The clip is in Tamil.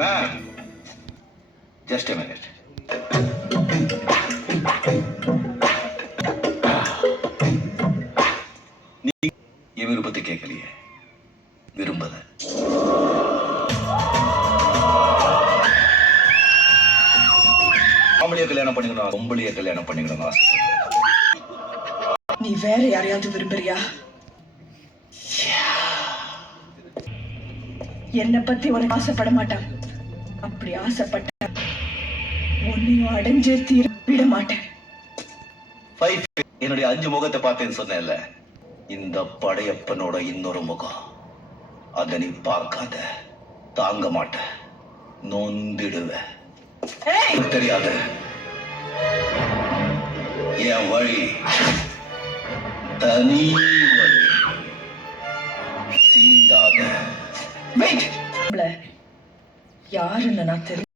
Ma'am just a minute. நீ என் விருப்பத்தை கேட்கலையே, விரும்பல. ஆம்பளைய கல்யாணம் பண்ணிக்கணும், பொம்பளைய கல்யாணம் பண்ணிக்கணும் ஆசைப்படுறேன். நீ வேற யாரையாவது விரும்புறியா? என்னை பத்தி உனக்கு ஆசைப்பட மாட்டான். அப்படி ஆசைப்பட்ட உன்னையும் அடைஞ்சே தீர விட மாட்டேன். என்னுடைய 5 முகத்தை பார்த்தேன்னு சொன்னேன்ல, இந்த படையப்பனோட இன்னொரு முகம். அத நீ பார்க்காத, தாங்க மாட்ட, நொந்திடுவ. தெரியாது என் வழி தனி வழி. சீண்டாத. யாருன்னு நான் தெரியும்.